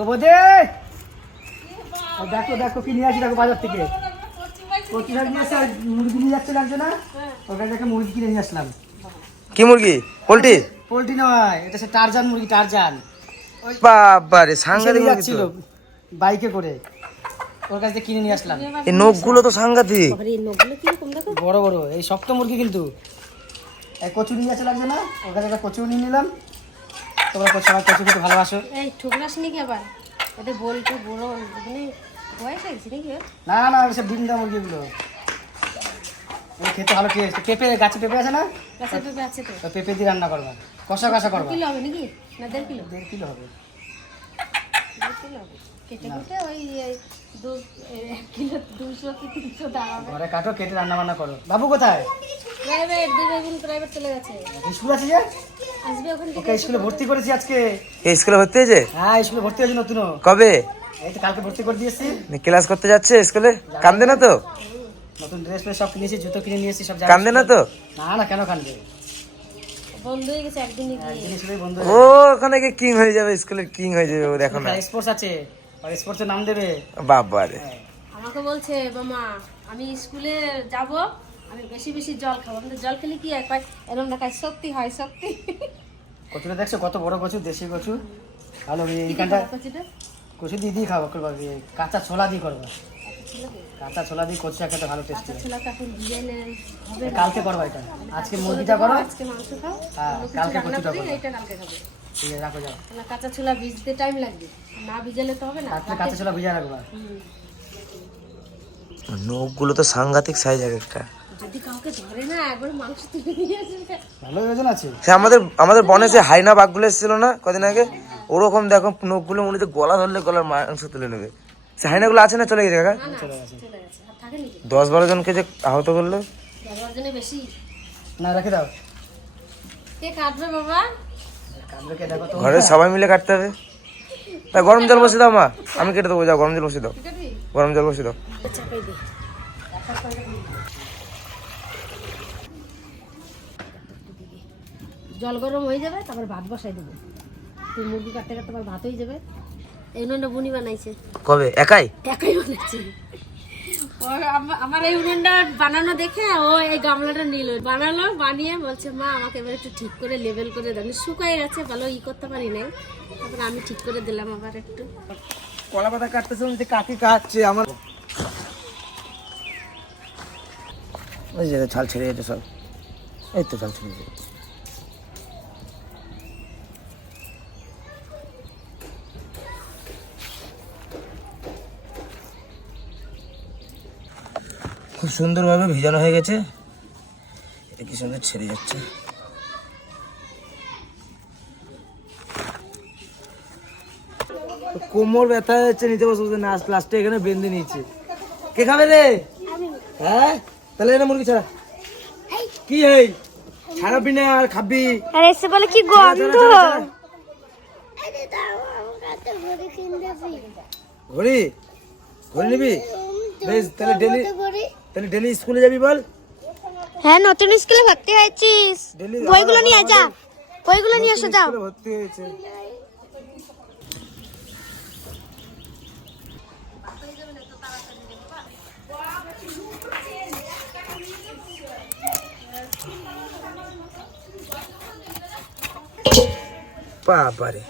ও দেখো দেখো কি নিয়ে আসি দেখো বাজার থেকে। কচি শাক নিয়ে আসছে আর মুরগি নিয়ে যাচ্ছে লাগছে না? ওর কাছে একটা মুরগি কিনে নিয়ে আসলাম। কি মুরগি? পোল্ট্রি? পোলট্রি নয় এটা সে টারজান মুরগি টারজান। বাবারে সে সাংঘাতিক নিয়ে মুরগি যাচ্ছিল? বাইকে করে। ওর কাছ কিনে নিয়ে আসলাম। এই নখগুলো তো সাংঘাতিক। বড় বড়। এই শক্ত মুরগি কিন্তু। এই কচু নিয়ে যাচ্ছে লাগছে না? ওর কাছে একটা কচু নিয়ে নিলাম। তোমরা কচু সবাই কচু খেতে ভালোবাসো। এই ঠুকলাস নাকি আবার? এতে বলতে বড় মানে বয়স হয়েছে নাকি? না না সব ডিমটা মুরগিগুলো। এই খেতে ভালো টেস্ট পেঁপে গাছে পেঁপে আছে না? গাছের পেঁপে আছে তো। পেঁপে দিয়ে রান্না করবা। কষা কষা করবা। কিলো হবে নাকি? না দেড় কিলো? দেড় কিলো হবে। দেড় কিলো হবে। কেটে কেটে ওই দু এক কিলো দুশো কি তিনশো দাম ঘরে কাটো কেটে রান্না বান্না করো। বাবু কোথায়? প্রাইভেট দুই বেগুন প্রাইভেট চলে গেছে। স্কুল আছে যে? ওকে স্কুলে ভর্তি করেছি আজকে। এই স্কুলে ভর্তি হয়েছে? হ্যাঁ স্কুলে ভর্তি হয়েছে নতুন কবে? এই তো কালকে ভর্তি করে দিয়েছি। ক্লাস করতে যাচ্ছে স্কুলে? কান্দে না তো? নতুন ড্রেস ফ্রেস সব কিনেছি জুতো কিনে নিয়েছি সব কান্দে না তো? না না কেন হয়ে বন্ধু ও ওখানে গিয়ে কিং হয়ে যাবে স্কুলের কিং হয়ে যাবে ও দেখো না। স্পোর্টস আছে আর স্পোর্টসের নাম দেবে। বাবারে। হ্যাঁ। আমাকে বলছে মামা আমি স্কুলে যাব আমি বেশি বেশি জল খাব। আমাদের জল খেলে কি হয়? কয়, এরকম না খায় শক্তি হয় শক্তি। কচুটা দেখছ? কত বড় কচু? দেশি কচু। ভালো এইখানটা কচু দিয়ে দিয়ে খাব করবা কাঁচা ছোলা দিয়ে করবা। কাঁচা ছোলা দিয়ে? কচু চা খেতে ভালো টেস্টি। কালকে করবা এটা? আজকে মুরগিটা করো? আজকে মাংস খাও। হ্যাঁ, কালকে কচুটা করি করো। এটা কালকে খাব। ঠিক আছে রাখো যাও। না কাঁচা ছোলা ভিজতে টাইম লাগবে। না ভিজালে তো হবে না রাত্রে কাঁচা ছোলা ভিজা রাখবা। নখগুলো তো সাংঘাতিক সাইজ এক একটা। যদি কাউকে ধরে না একবার মাংস তুলে নিয়ে আসবে। ভালো ওজন আছে? সে আমাদের আমাদের বনে সে হাইনা বাঘগুলো এসেছিল না কদিন আগে? ওরকম দেখো নখগুলো মনে হচ্ছে গলা ধরলে গলার মাংস তুলে নেবে। সে হাইনাগুলো আছে না চলে গেছে কাকা? না না চলে গেছে। আর থাকে নাকি দশ বারো জনকে যে আহত করল? ব্যবহার জন্য বেশি। না রেখে দাও। কে কাটবে বাবা? কামড়ে ঘরের সবাই মিলে কাটতে হবে। তা গরম জল বসে দাও মা। আমি কেটে দেবো যাও গরম জল বসে দাও। গরম জল বসে দাও চাপাই দে জল গরম হয়ে যাবে তারপর ভাত বসাই দেবো। তুই মুরগি কাটতে কাটতে আবার ভাত হয়ে যাবে। এই উনুনটা বুনি বানাইছে। কবে? একাই? একাই আম- আমার এই উনুনটা বানানো দেখে ও এই গামলাটা নিল। বানালো বানিয়ে বলছে মা আমাকে এবার একটু ঠিক করে লেভেল করে দেন শুকায় গেছে ভালো ই করতে পারি নাই। তারপরে আমি ঠিক করে দিলাম আবার একটু। কলা পাতা কাটতেছে যে কাকি কাটছে আমার ওই যে ছাল ছেড়ে যেতে সব। এই তো ছাল ছেড়ে যেতে খুব সুন্দরভাবে ভিজানো হয়ে গেছে। এটা কি সুন্দর ছেড়ে যাচ্ছে। কোমর ব্যথা হচ্ছে নিতে বসে না লাস্টে এখানে বেঁধে নিয়েছে। কে খাবে রে? হ্যাঁ? তাহলে এটা মুরগি ছাড়া। কি এই? ছাড়াবি না আর খাবি। আরে এসে বলে কি গন্ধ? ঘড়ি ঘড়ি নিবি? বেশ তাহলে ডেলি তাহলে ডেলি স্কুলে যাবি বল? হ্যাঁ নতুন স্কুলে ভর্তি হয়েছিস। বইগুলো নিয়ে যা। বইগুলো নিয়ে এসে যাও। ভর্তি হয়েছে। বাবারে।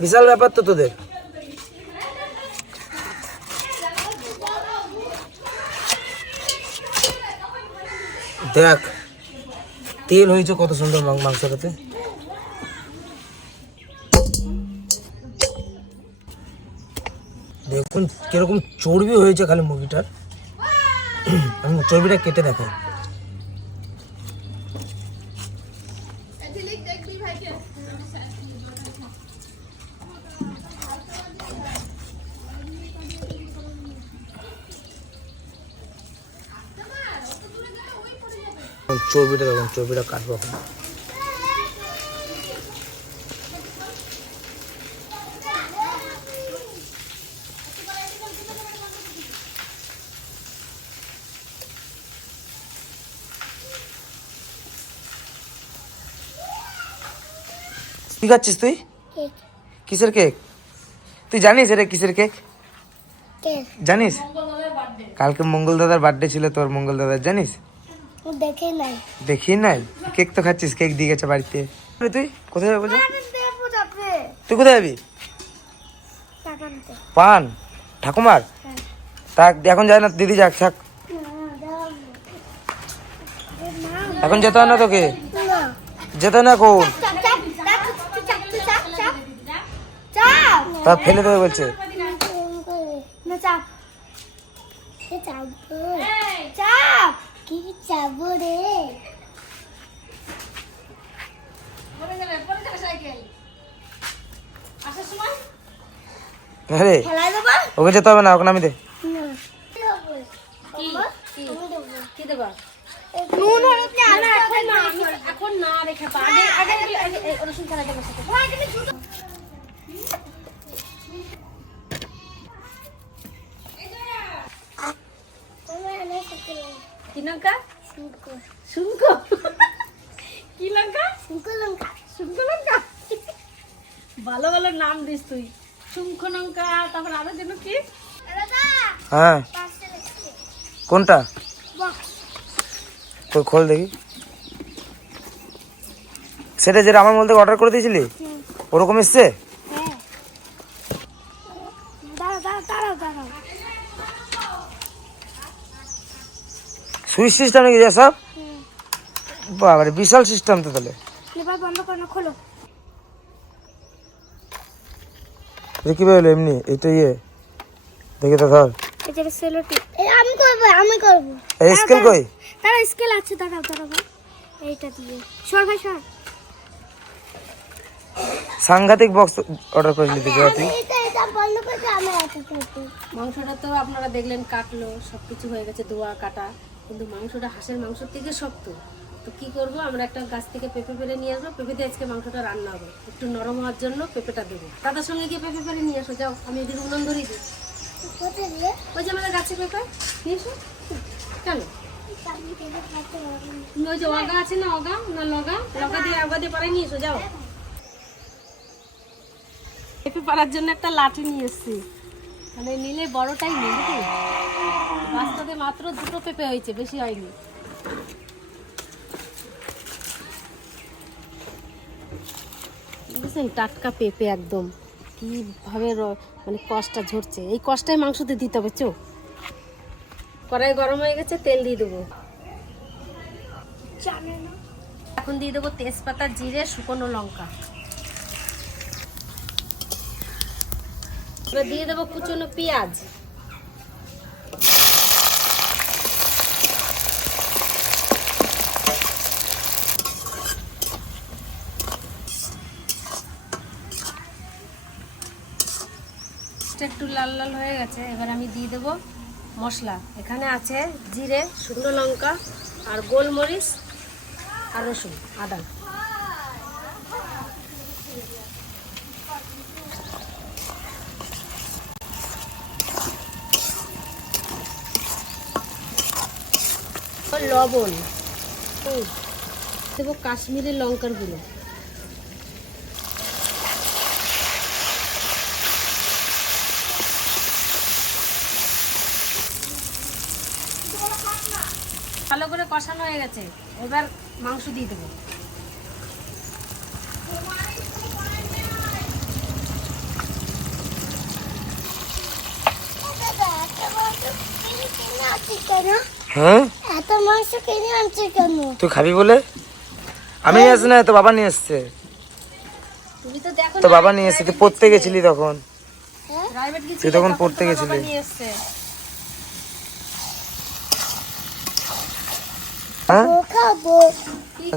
বিশাল ব্যাপার তো তোদের। দেখ, তেল হয়েছে কত সুন্দর মাংসটাতে। দেখুন কীরকম চর্বি হয়েছে খালি মুরগিটার। আমি চর্বিটা কেটে দেখো চর্বিটা দেখুন চর্বিটা কাটবো এখন। কি খাচ্ছিস তুই? কিসের কেক? তুই জানিস এটা কিসের কেক? জানিস? কালকে মঙ্গল দাদার বার্থডে ছিল তোর মঙ্গল দাদার জানিস? দেখে নাই। দেখি নাই? কেক তো খাচ্ছিস কেক দিয়ে গেছে বাড়িতে। তুই কোথায় যাবি? তুই কোথায় যাবি? পান? ঠাকুমার? থাক এখন যায় না দিদি যাক থাক। এখন যেতে হয় না তোকে? যেতে না কোন তা ফেলে দেবে বলছে। চাপ। চাপ। কি চাপ রে আরে ওকে যেতে হবে না ওকে নামি দে না কি কি কি দেবা নুন হলুদ না না এখন না রেখে আগে আগে রসুন খেলা দেবো কি লঙ্কা? শুঙ্কো কি লঙ্কা? শুঙ্কো লঙ্কা। ভালো ভালো নাম দিস তুই। শুঙ্খ লঙ্কা তারপর আরও যেন কি? হ্যাঁ। কোনটা? তুই খোল দেখি। সেটা যেটা আমার মধ্যে অর্ডার করে দিয়েছিলি? ওরকম এসছে দাঁড়াও দাঁড়াও দাঁড়াও দাঁড়াও সুইচ সিস্টেম নাকি যা সব? বাবারে বিশাল সিস্টেম তো তাহলে। এবার বন্ধ করো খোলো। এটা এমনি? এটা ইয়ে। দেখি তো ধর। এই যে সেলোটি আমি করব আমি করব। এই স্কেল কই? তারা স্কেল আছে দাঁড়াও দাঁড়াও ভাই। এইটা দিয়ে। সর ভাই সর। সাংঘাতিক বক্স অর্ডার তুই করে আছে করতে মাংসটা তো আপনারা দেখলেন কাটলো সবকিছু হয়ে গেছে ধোয়া কাটা। কিন্তু মাংসটা হাঁসের মাংসর থেকে শক্ত। তো কি করব? আমরা একটা গাছ থেকে পেঁপে পেরে নিয়ে আসব। পেঁপে দিয়ে আজকে মাংসটা রান্না হবে। একটু নরম হওয়ার জন্য পেঁপেটা দেবো। দাদার সঙ্গে গিয়ে পেঁপে পেরে নিয়ে আসো। যাও আমি এদিকে উনুন ধরিয়ে দিই। ওই যে আমাদের গাছে পেঁপে। নিয়ে এসো। কেন? ওই যে অগা আছে না অগা? না লগা? লগা দিয়ে দিয়ে নিয়ে এসো যাও। পেঁপে পাড়ার জন্য একটা লাঠি নিয়ে এসছি। মানে নিলে বড়টাই নিই বুঝলি বাস্তবে মাত্র দুটো পেঁপে হয়েছে বেশি হয়নি। বুঝছেন টাটকা পেঁপে একদম? কীভাবে মানে কষটা ঝরছে। এই কষটাই মাংসতে দিতে হবে চো। কড়াই গরম হয়ে গেছে তেল দিয়ে দেবো। এখন দিয়ে দেবো তেজপাতা জিরে শুকনো লঙ্কা। এবার দিয়ে দেবো কুচনো পেঁয়াজ। একটু লাল লাল হয়ে গেছে, এবার আমি দিয়ে দেবো মশলা। এখানে আছে জিরে, শুকনো লঙ্কা, আর গোলমরিচ, আর রসুন, আদা। লবণ। দেবো কাশ্মীরি লঙ্কার গুঁড়ো। ভালো করে কষানো হয়ে গেছে। এবার মাংস দিয়ে দেবো। হ্যাঁ? মাংস কিনে আনছে কেন? তুই খাবি বলে? আমি আসি না তো বাবা নিয়ে এসছে। তুমি তো বাবা নিয়ে এসছে তুই পড়তে গেছিলি। তখন। তুই তখন পড়তে গেছিলি। হ্যাঁ?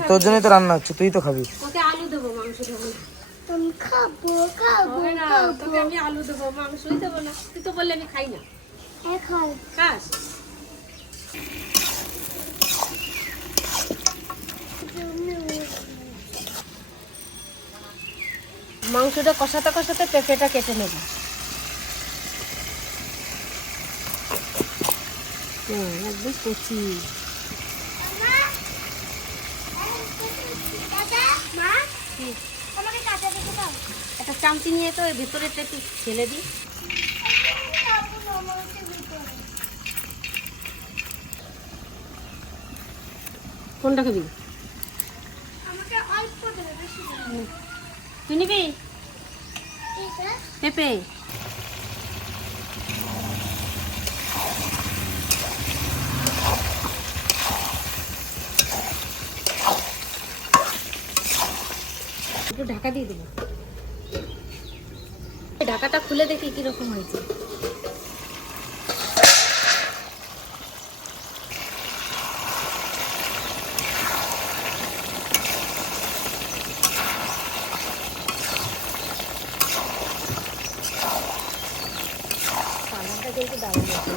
তোর জন্যই তো রান্না হচ্ছে তুই তো খাবি। তোকে আলু দেবো মাংস দেবো। তুমি খাব খাব না তোকে আমি আলু দেবো মাংসই দেবো না। তুই তো বললে আমি খাই না। খাস? মাংসটা কষাতে কষাতে পেঁপেটা কেটে নেব। একদম কচি। একটা চামচি নিয়ে তো এর ভেতরেটা একটু ছেলে দিই। কোনটা খাবি। তুই নিবি? পেঁপে। একটু ঢাকা দিয়ে দেবো। ঢাকাটা খুলে দেখি কীরকম হয়েছে কালারটা কিন্তু দারুণ হয়েছে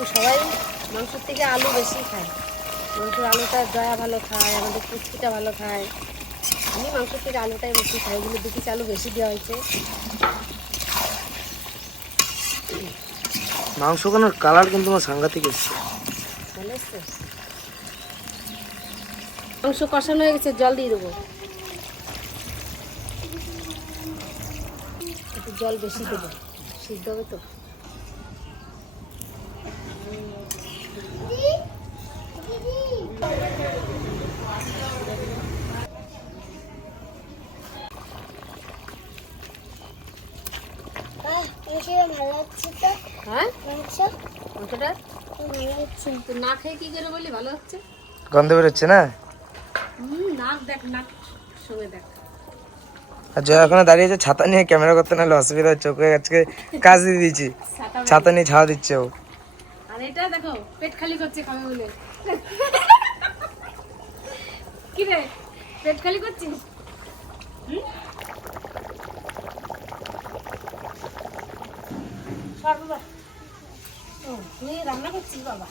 আলু সবাই মাংসের থেকে আলু বেশি খায়। মাংসের আলুটা জয়া ভালো খায় আমাদের পুচকিটা ভালো খায়। আমি মাংসের থেকে আলুটাই বেশি খাই এগুলো দু পিস আলু বেশি দেওয়া হয়েছে। মাংস কেন কালার কিন্তু আমার সাংঘাতিক এসছে? মাংস কষানো হয়ে গেছে জল দিয়ে দেবো। একটু জল বেশি দেবো। সিদ্ধ হবে তো? ভালো তো না খেয়ে কি করে বলি? ভালো হচ্ছে? গন্ধ বেরোচ্ছে না? হুম নাক দেখ নাক সঙ্গে দেখ। আর জয় ওখানে দাঁড়িয়েছে ছাতা নিয়ে ক্যামেরা করতে নাহলে অসুবিধা হচ্ছে ওকে আজকে কাজ দিয়ে দিয়েছি। ছাতা নিয়ে দিচ্ছে ও। আর এটা দেখো পেট খালি করছে খাবে বলে। কি রে পেট খালি করছিস? হুম? সর বাবা। ও, তুই রান্না করছিস বাবা?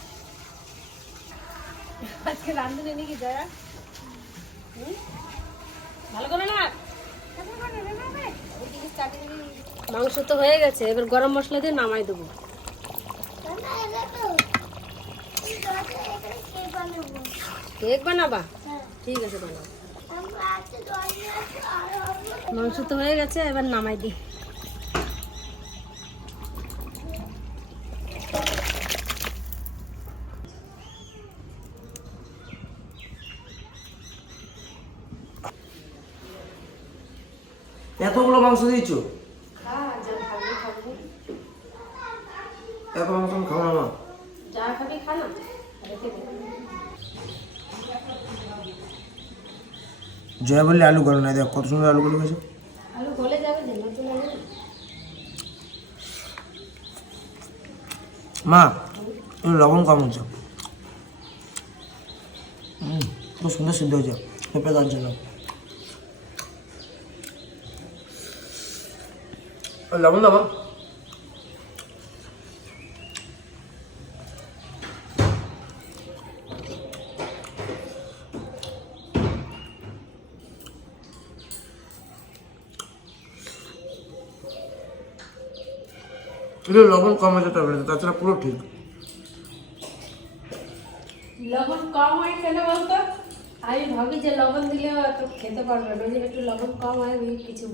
আজকে নাকি ভালো করে না? মাংস তো হয়ে গেছে, এবার গরম মশলা দিয়ে নামাই দেবো? কেক বানাবা? ঠিক আছে বানাবো মাংস তো হয়ে গেছে, এবার নামাই দিই। এতগুলো মাংস দিয়েছ? এত মাংস আমি খাব না। মা। জয়া বললে আলু করো না দেখ কত সুন্দর গেছে। আলু গলে যাবে আলু মা একটু লবণ কম হচ্ছে। হুম খুব সুন্দর সিদ্ধ হয়েছে। পেঁপে গাছ জন্য লবণ দেবো একটু লবণ কম হয়েছে তরকারিতে তাছাড়া পুরো ঠিক লবণ কম হয় কেন বলতো? আমি ভাবি যে লবণ দিলে তো খেতে পারবে না। একটু লবণ কম হয় কিছু